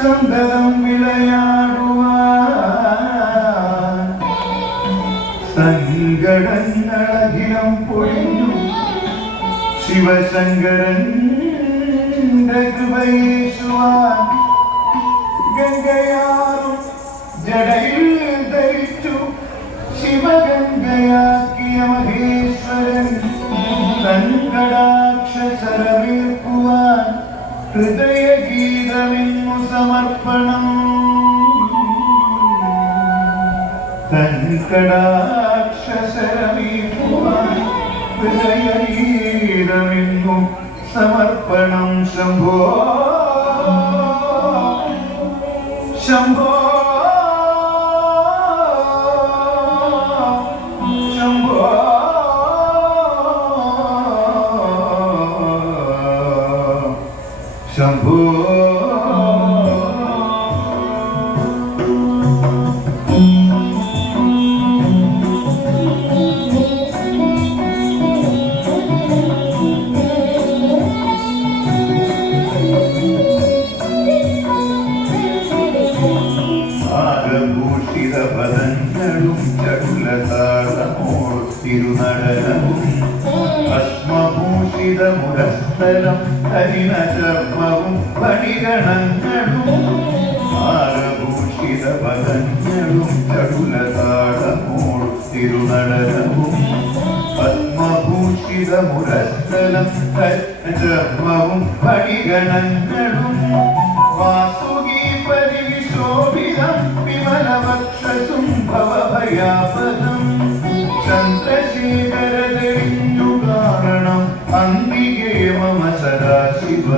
സന്തതം വിളയാടുവാൻ സങ്കടങ്ങളഖിലം പൊഴിഞ്ഞു ശിവശങ്കരന്റെ കൃപയേശുവാൻ ഗംഗയാറും ജടയിൽ ധരിച്ചു ശിവഗംഗയാക്കിയ മഹേശ്വരൻ സങ്കടാക്ഷരമേൽക്കുവാൻ ഹൃദയഗീതമെന്നു സമർപ്പണം സങ്കടാക്ഷരമേൽക്കുവാൻ ഹൃദയഗീതമെന്നു സമർപ്പണം ശംഭോ ശംഭോ ശംഭോ ശംഭോ പദങ്ങളും ചടുലതാളമോർത്തിരുനടനവും ഭസ്മഭൂഷിതമുരസ്ഥലം ഹരിണചർമ്മവും ഫണിഗണങ്ങളും ആരഭൂഷിത പദങ്ങളും ചടുലതാളമോർത്തിരുനടനവും ഭസ്മഭൂഷിതമുരസ്ഥലം ഹരിണചർമ്മവും ഫണിഗണങ്ങളും വാസുകി പരിവിശോഭിതം വിമലവക്ഷസും ഭവഭയാപദം ചന്ദ്രശേഖരതെളിഞ്ഞു കാണണം അംബികേ മമ സദാശിവ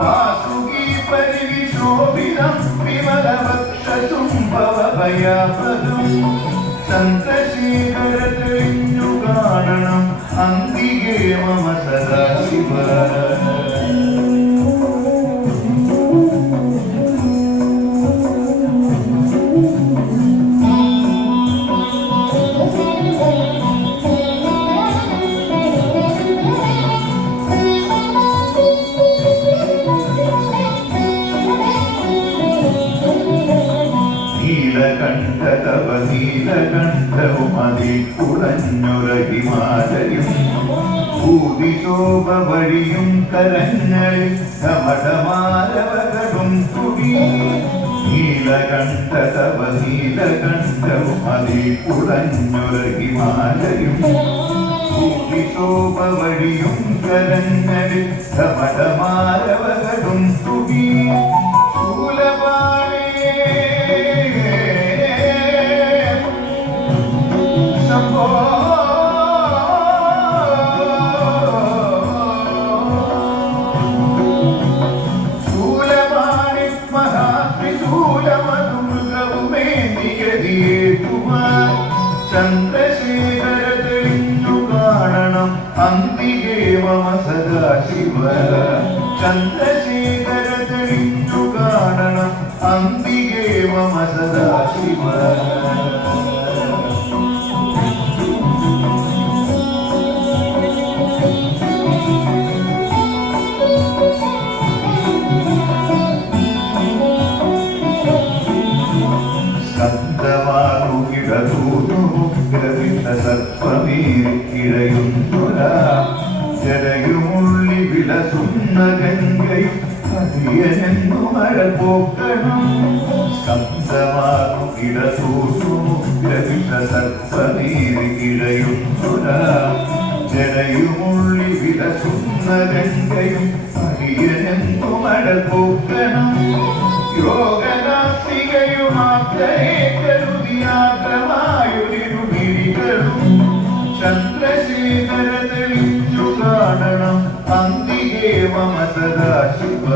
വാസുകി പരിവിശോഭിതം വിമലവക്ഷസും ഭവഭയാപദം ചന്ദ്രശേഖരതെളിഞ്ഞു കാണണം അംബികേ മമ സദാശിവ നീലകണ്ഠതവ നീലകണ്ഠവും അതിൽ കുറഞ്ഞൊര ഹിമാലയം ഭൂതിശോഭ വഴിയും കരങ്ങളിൽ കമടമാരവകളും കുടി നീലകണ്ഠതവ നീലകണ്ഠവും അതിൽ കുറഞ്ഞൊര ഹിമാലയം ഭൂതിശോഭ വഴിയും കരങ്ങളിൽ കമടമാരവകളും കുടി ചന്ദ്രശേഖരതെളിഞ്ഞു കാണണം അംബികേ മമ സദാശിവ ചന്ദ്രശേഖരതെളിഞ്ഞു കാണണം അംബികേ മമ സദാശിവ സർപ്പമേക്കിഴയുന്നൊരാ ജലയുമുള്ളി വിളസുന്ന ഗംഗയും ഹരിയനെന്നു മഴ പോക്കണം സ്കന്ധമാകും ഇടതൂർന്നുഗ്രവിഷ സർപ്പമേക്കിഴയുന്നൊരാ ജലയുമുള്ളി വിളസുന്ന ഗംഗയും ഹരിയനെന്നു മഴ പോക്കണം യോഗനാസികയുമാത്രേ കരുതിയാത്രമായൊരിരുമിഴികളും ചന്ദ്രശേഖരതെളിഞ്ഞു കാണണം അംബികേ മമ സദാശിവ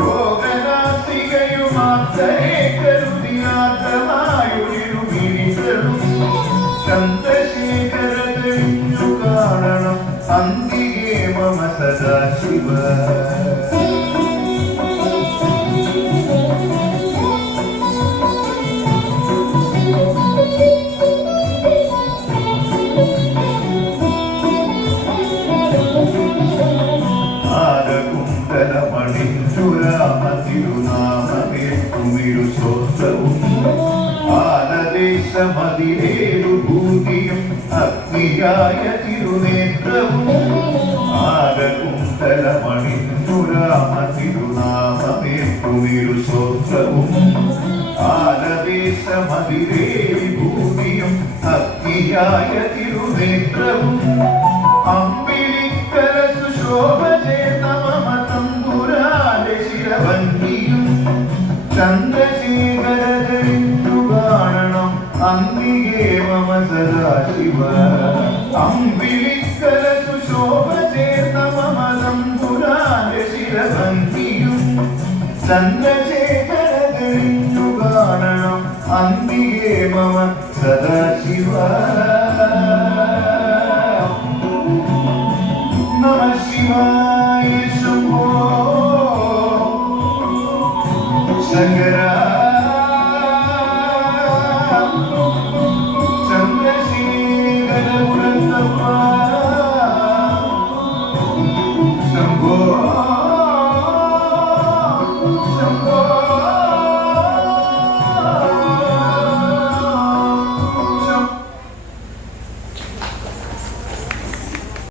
യോഗനാസികയുമാത്രേ കരുതിയാത്രമായൊരിരുമിഴികളും ചന്ദ്രശേഖരതെളിഞ്ഞു കാണണം അംബികേ മമ സദാശിവ തിരുനാമമേൽക്കുമിരു സ്വസ്ഥവും ആനദേശമതിലേറു ഭൂതിയും അഗ്നിയായ തിരുനേത്രവും ആകകുന്തലമണിന്നുരാമ തിരുനാമമേൽക്കുമിരു സ്വസ്ഥവും ആനദേശമതിലേറി ഭൂതിയും അഗ്നിയായ തിരുനേത്രവും അമ്പിളിക്കര സുശോഭചേതമതമ്പുരാന്റെ ശിരവന്തിയും ചന്ദ്രശേഖരധരിച്ചു കാണണം അംബികേ മമ സദാശിവ അമ്പിളിക്കര സുശോഭചേതമതമ്പുരാന്റെ ശിരവന്തിയും ചന്ദ്രശേഖരധരിച്ചു കാണണം അംബികേ മമ Sadashiva Namah Shivaya Shambho Shankara